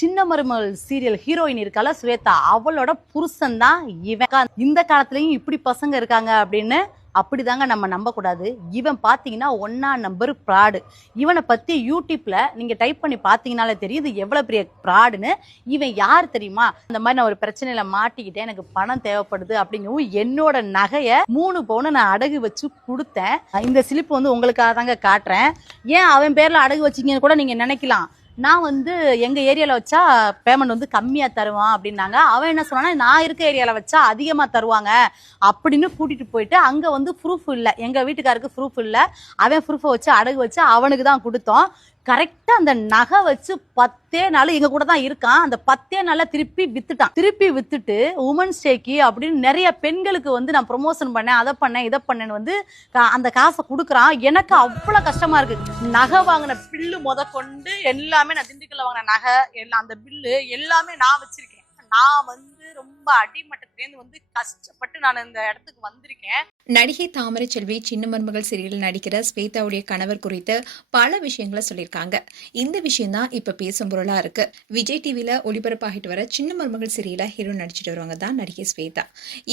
சின்ன மருமகள் serial heroine இருக்கால ஸ்வேதா, அவளோட புருஷன் தான் இவன். இந்த காலத்துலயும் இப்படி பசங்க இருக்காங்க அப்படின்னு அப்படிதாங்க நம்ம நம்பக்கூடாது. இவன் பார்த்தீங்கன்னா 1ஆம் நம்பர் ஃப்ராடு. இவனை பற்றி யூடியூப்ல நீங்கள் டைப் பண்ணி பார்த்தீங்கனாலே தெரியுது எவ்வளோ பெரிய ஃப்ராடுன்னு. இவன் யார் தெரியுமா? அந்த மாதிரி நான் ஒரு பிரச்சனையில் மாட்டிக்கிட்டேன், எனக்கு பணம் தேவைப்படுது அப்படிங்கவும் என்னோட நகையை 3 பவுனை நான் அடகு வச்சு கொடுத்தேன். இந்த சிலிப்பு வந்து உங்களுக்காக தாங்க காட்டுறேன். ஏன் அவன் பேரில் அடகு வச்சிங்கன்னு கூட நீங்கள் நினைக்கலாம். நான் வந்து எங்கள் ஏரியாவில் வச்சா பேமெண்ட் வந்து கம்மியாக தருவான் அப்படின்னாங்க. அவன் என்ன சொன்னான்னா, நான் இருக்க ஏரியாவில் வச்சா அதிகமாக தருவாங்க அப்படின்னு கூட்டிகிட்டு போயிட்டு அங்கே வந்து ப்ரூஃப் இல்லை, எங்கள் வீட்டுக்காருக்கு ப்ரூஃப் இல்லை. அவன் ப்ரூஃபை வச்சு அடகு வச்சு அவனுக்கு தான் கொடுத்தோம். கரெக்டாக அந்த நகை வச்சு 10 நாள் எங்கள் கூட தான் இருக்கான். அந்த 10 நாளில் திருப்பி வித்துட்டான். திருப்பி வித்துட்டு உமன்ஸ் டேக்கு அப்படின்னு நிறைய பெண்களுக்கு வந்து நான் ப்ரொமோஷன் பண்ணேன், அதை பண்ணேன், இதை பண்ணேன்னு வந்து அந்த காசை கொடுக்குறான். எனக்கு அவ்வளோ கஷ்டமாக இருக்குது. நகை வாங்கின பில்லு கொண்டு எல்லாமே, நான் திண்டுக்கல்ல வாங்கின நகை எல்லாம், அந்த பில்லு எல்லாமே நான் வச்சிருக்கேன். நான் வந்து ரொம்ப அடிமட்டத்திலேருந்து வந்து கஷ்டப்பட்டு நான் இந்த இடத்துக்கு வந்திருக்கேன். நடிகை தாமரை செல்வி சின்ன மருமகள் சீரியல் நடிக்கிற ஸ்வேதாவுடைய கணவர் குறித்து பல விஷயங்களை சொல்லியிருக்காங்க. இந்த விஷயம் தான் இப்ப பேசும் பொருளா இருக்கு. விஜய் டிவில ஒளிபரப்பாகிட்டு வர சின்ன மருமகள் சீரியல ஹீரோ நடிச்சிட்டு வருவாங்க தான் நடிகை ஸ்வேதா.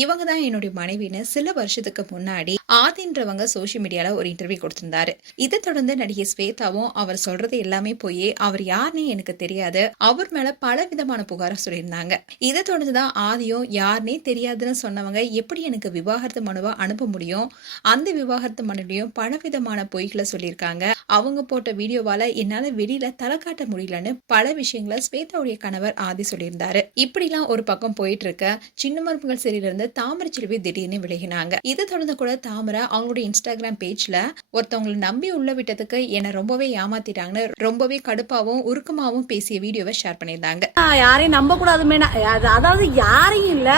இவங்க தான் என்னுடைய மனைவின்னு சில வருஷத்துக்கு முன்னாடி ஆதின்றவங்க சோசியல் மீடியால ஒரு இன்டர்வியூ கொடுத்திருந்தாரு. இதை தொடர்ந்து நடிகை ஸ்வேதாவும் அவர் சொல்றது எல்லாமே போய் அவர் யாருன்னு எனக்கு தெரியாது, அவர் மேல பல விதமான புகார சொல்லியிருந்தாங்க. இதை தொடர்ந்துதான் ஆதியும் யாருன்னே தெரியாதுன்னு சொன்னவங்க எப்படி எனக்கு விவாகரத்து மனுவா அனுப்ப முடியும், அந்த விவாகரத்து மனுலையும் பலவிதமான பொய்களை சொல்லியிருக்காங்க. அவங்க போட்ட வீடியோவால என்னால வெளியில தலை காட்ட முடியலன்னு பல விஷயங்களை ஸ்வேதாவுடைய கணவர் ஆதி சொல்லியிருந்தாரு. இப்படிலாம் ஒரு பக்கம் போயிட்டு இருக்க சின்ன மருமகள் சீரியல்ல இருந்து தாமரை செல்வி திடீர்னு விலகினாங்க. இதை தொடர்ந்து கூட தாமரை அவங்களுடைய இன்ஸ்டாகிராம் பேஜ்ல ஒருத்தவங்களை நம்பி உள்ள விட்டதுக்கு என்ன ரொம்பவே ஏமாத்திட்டாங்கன்னு ரொம்பவே கடுப்பாவும் உருக்கமாவும் பேசிய வீடியோவை ஷேர் பண்ணியிருந்தாங்க. யாரையும் நம்ப கூடாதுமே, அதாவது யாரையும் இல்ல,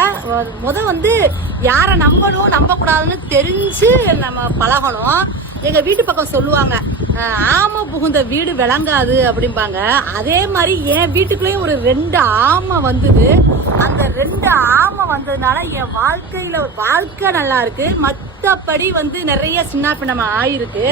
வந்து யாரை நம்பணும் நம்ப கூடாதுன்னு தெரிஞ்சு நம்ம பழகணும். எங்க வீட்டு பக்கம் சொல்லுவாங்க, ஆமை புகுந்த வீடு விளங்காது அப்படிம்பாங்க. அதே மாதிரி என் வீட்டுக்குள்ளேயும் ஒரு 2 ஆமை வந்தது. அந்த 2 ஆமை வந்ததுனால என் வாழ்க்கை நல்லா இருக்கு. மற்றபடி வந்து நிறைய சின்ன பின்னமா ஆயிருக்கு.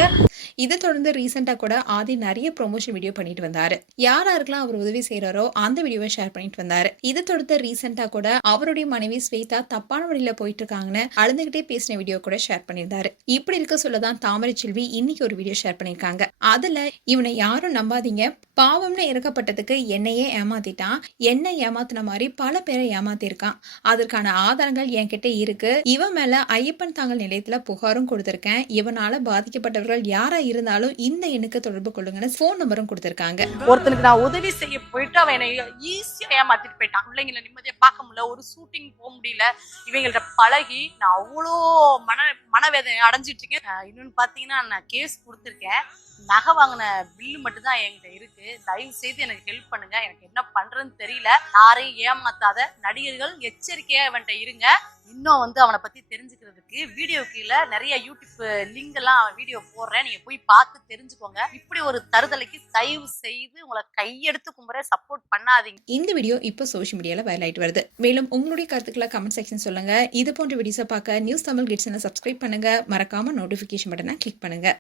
இதை தொடர்ந்து ரீசெண்டா கூட ஆதி நிறைய ப்ரொமோஷன் வீடியோ பண்ணிட்டு வந்தாரு. யாராருக்கெல்லாம் அவர் உதவி செய்யறாரோ அந்த வீடியோவை ஷேர் பண்ணிட்டு வந்தாரு. இதை தொடர்ந்து ரீசெண்டா கூட அவருடைய மனைவி ஸ்வேதா தப்பான வழியில போயிட்டு இருக்காங்கன்னு அழுதுகிட்டே பேசின வீடியோ கூட ஷேர் பண்ணியிருந்தாரு. இப்படி இருக்க சொல்லதான் தாமரை செல்வி இன்னைக்கு ஒரு வீடியோ ஷேர் பண்ணிருக்காங்க. அதுல இவனை யாரும் நம்பாதீங்க, பாவம்னு இறக்கப்பட்டதுக்கு என்னையே ஏமாத்திட்டான், என்ன ஏமாத்தின மாதிரி பல பேரை ஏமாத்திருக்கான், அதற்கான ஆதாரங்கள் என்கிட்ட இருக்கு, இவன் மேல ஐயப்பன் தாங்கல் நிலையத்துல புகாரும் கொடுத்திருக்கேன், இவனால பாதிக்கப்பட்டவர்கள் யாரா இருந்தாலும் இந்த எண்ணுக்கு தொடர்பு கொள்ளுங்கன்னு போன் நம்பரும் கொடுத்திருக்காங்க. ஒருத்தனுக்கு நான் உதவி செய்ய போயிட்டு அவன் என்னை ஈஸியா ஏமாத்திட்டு போயிட்டான். பிள்ளைங்களை நிம்மதியா பார்க்க முடியல, ஒரு ஷூட்டிங் போக முடியல. இவங்கள்ட்ட பழகி நான் அவ்வளோ மனவேதனை அடைஞ்சிட்டு இருக்கேன். இன்னொன்னு பாத்தீங்கன்னா, நான் கேஸ் கொடுத்துருக்கேன். நகை வாங்கின பில்லு மட்டும் தான் என்கிட்ட இருக்கு. தயவு செய்து எனக்கு ஹெல்ப் பண்ணுங்க, எனக்கு என்ன பண்றதுன்னு தெரியல. யாரையும் ஏமாத்தாத, நடிகர்கள் எச்சரிக்கையா அவன்கிட்ட இருங்க. இன்னும் வந்து அவனை பத்தி தெரிஞ்சுக்கிறதுக்கு வீடியோ கீழே நிறைய யூடியூப் லிங்க் எல்லாம் அவன் வீடியோ போடுறேன், நீங்க போய் பார்த்து தெரிஞ்சுக்கோங்க. இப்படி ஒரு தருதலைக்கு தயவு செய்து உங்களை கையெடுத்து கும்புற சப்போர்ட் பண்ணாதீங்க. இந்த வீடியோ இப்போ சோஷியல் மீடியால வைரல் ஆயிட்டு வருது. மேலும் உங்களுடைய கருத்துக்களை கமெண்ட் செக்ஷன் சொல்லுங்க. இது போன்ற வீடியோஸை பார்க்க நியூஸ் தமிழ் கிட்ஸ் சப்ஸ்கிரைப் பண்ணுங்க. மறக்காம நோட்டிபிகேஷன் பட்டனை கிளிக் பண்ணுங்க.